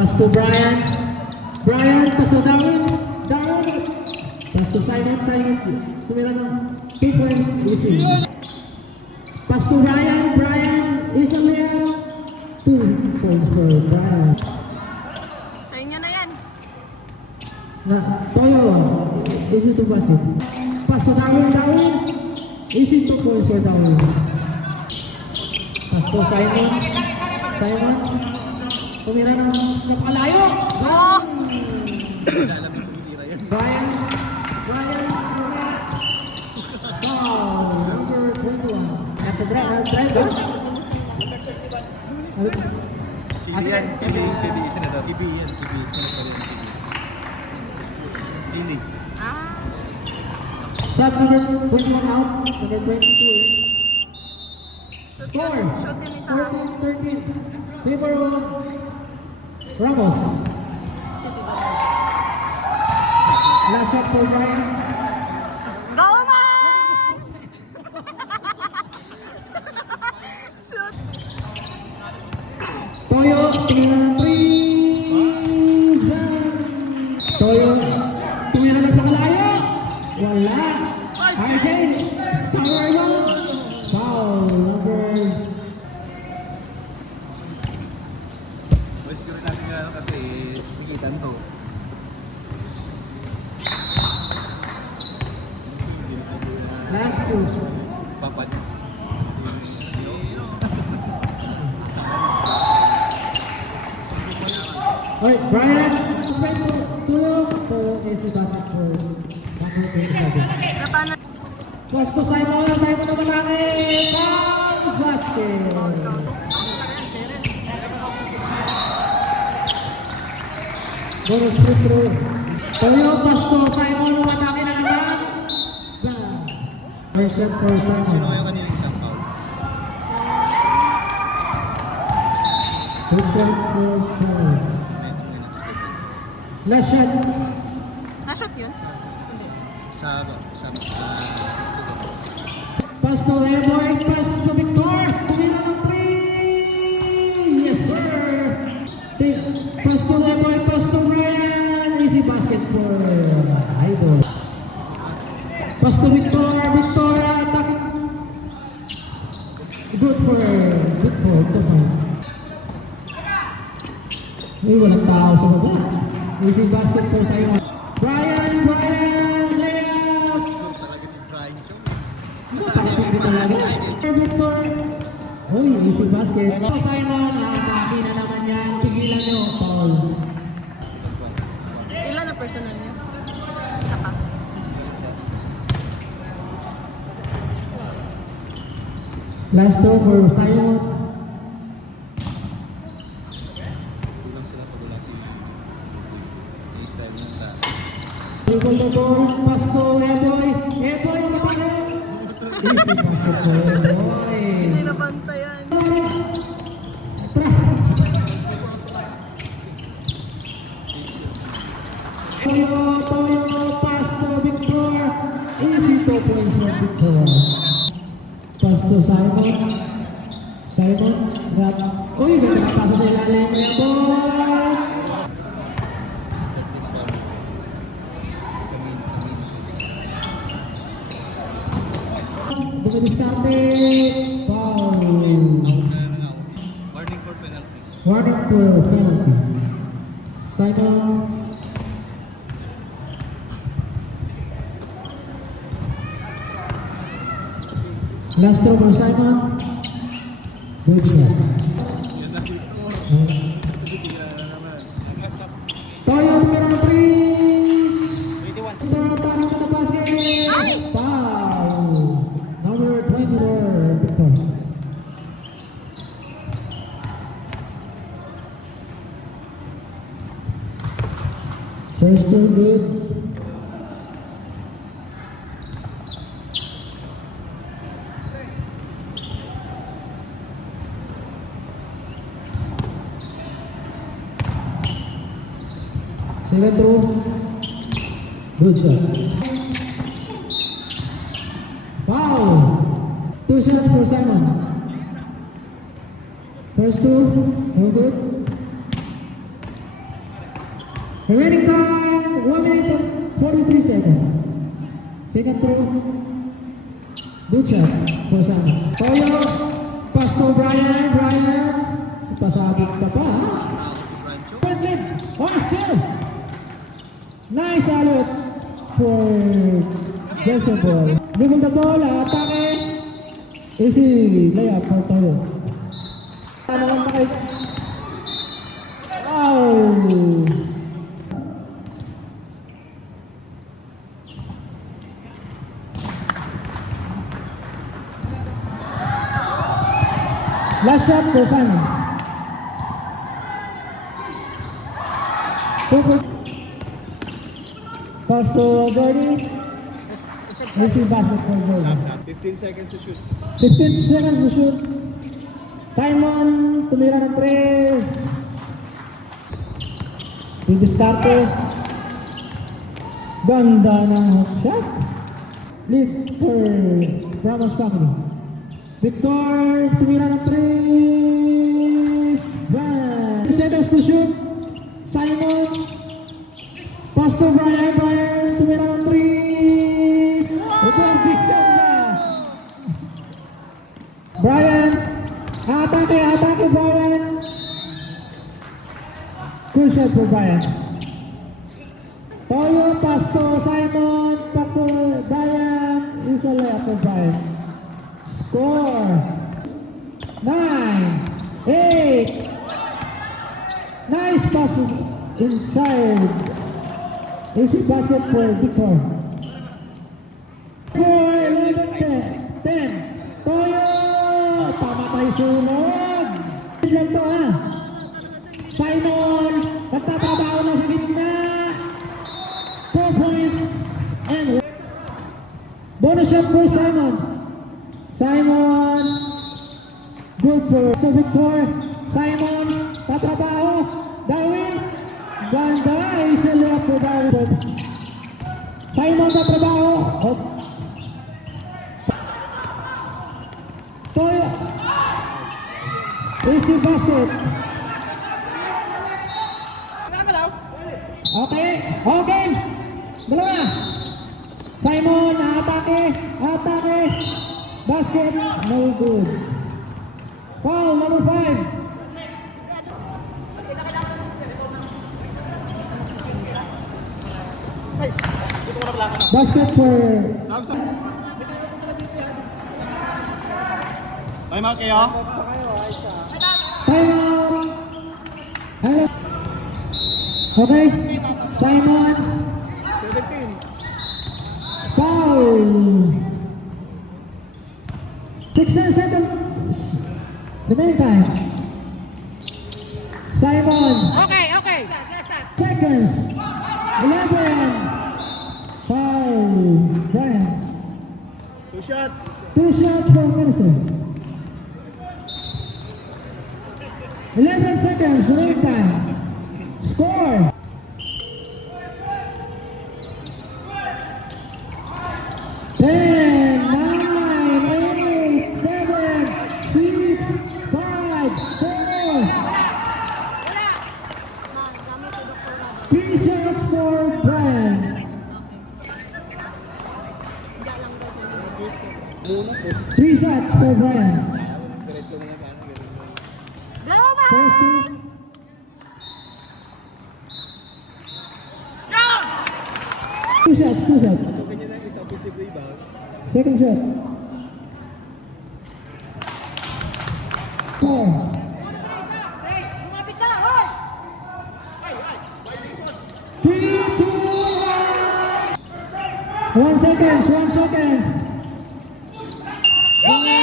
Pass to Brian. Brian, pass to Darwin. Darwin. Pass to Simon. Simon. Tumira na. 2 points. Easy. Pass to Brian. Brian. Isang layer. 2 points for Brian. Sa inyo na yan. Na, Toyo. Easy to basket. Pass to Darwin. Darwin. Easy 2 points for Darwin. Pass to Simon. Simon. Tumira na. Napakalayo. Oh! Brian. Brian. Foul. Number 21. That's a drive. Drive. PB yan. PB. Senador. PB yan. PB. Senador yan. Pili. Ah. Shot number 21 out. Number 22 in. Shoot Score. yun. Shoot yun isa ha. 14-13. Favor of Ramos. Sisigaw. Last shot for Brian. Go man! Shoot. Toyo. Tingnan ng 3. Toyo. Tingnan ng pakalayo. Wala. RJ. Power mo. Foul. Number Mas siguro natin nga kasi tikitan to. last two. Papat. Alright, Brian. Tulong. Tulong is the basket for number 27. Labanan. Pass to Simon. Simon naman namin. Foul basket. Bonus free throw. Toyo, pass to Simon. Umatake na naman. First shot for Sino Simon. kayo kanina isang foul? First shot for Simon. Last shot. Na-shoot yun? Sa Pass to Reboy. Pass to Victor. Kumila ng 3. Yes, sir. Pass to Reboy. Pass to Brian. Easy basket for Idol. Pass to Victor. Victor attacking. Good for Victor. Uy, walang tao sa baba. Easy basket for Simon. Brian. Brian. Layup. score talaga si Brian Chong. Napakasindi talaga. Victor. Uy, easy basket. Simon, atake na naman yan. Pigilan nyo. Foul. Ilan na personal niya? Saka. Last throw for Simon. Kulang sila pag wala si Israel ng ta. Dribble the ball. Pass to Eboy. Eboy, matake. Easy basket for Eboy. Hindi nabantayan. Toyo, pass to Victor. Easy 2 points for Victor. Pass to Simon. Simon, got. Uy, ganda na pass sa ilalim. Eboy. Dumidiskarte. Foul. Warning for penalty. Warning for penalty. Simon. Last throw for Simon. Good shot. Yan na si Ito. Tira na naman. Toyo, tumira ng 3. Tarik na basket. Foul. Number 24, Victor. First two good. Second throw. Good shot. Foul. 2 shots for Simon. First two, no good. Remaining time, 1 minute and 43 seconds. Second throw. Good shot for Sana. Toyo, pass to Brian. Pasabot ka pa, ha? Si Francho. Pendant. Oh, still. Nice salute for Jesse Ball. Dribble the ball, atake. Easy layup for Toyo. Ano naman na kayo? Wow! Last shot for Simon. Pass to Gordy. Easy basket for Gordy. 15 seconds to shoot. 15 seconds to shoot. Simon, tumira ng 3. Didiskarte. Ganda ng hook shot. Lead for Ramos family. Victor, tumira ng 3. 2 seconds to shoot. Simon. Pass to Brian, tumira ng 3. Ito ang big shot na. Brian, atake Brian. Good shot for Brian. Toyo, pass to Simon, back to Brian. Is a layup for Brian. Score 9, 8. Nice passes inside. Easy basket for Victor. 4, 11, 10. Toyo! Tama tayo sunod. Lang to, ha? Simon! Nagtatrabaho na sa gitna. 4 points. And bonus shot for Simon. Simon! Good for Victor. Simon! Tatrabaho. Darwin! Ganda! Easy layup for Darwin. Simon tatrabaho. Oh. Toyo. Easy basket. Okay. Dalawa. Simon, atake. Basket. No good. Foul number 5. Basket for Time out kayo? Simon. Hello. Okay. Simon. 17. Foul. 16 seconds. Remaining time. Simon. Okay. Seconds. 11. Foul. Brian. 2 shots. 2 shots for Minnesota. 11 seconds. Remaining time. Score. 10, 9, 8, 7, 6, 5, 4. 3 shots for Brian. Muna po. 3 shots for Brian. Diretso na lang ano. Dalawa! First 2. 2 shots. Ito kanya na isang offensive rebound. Second shot. 4. 3, 2, 1. 1 seconds. 1 seconds. Okay.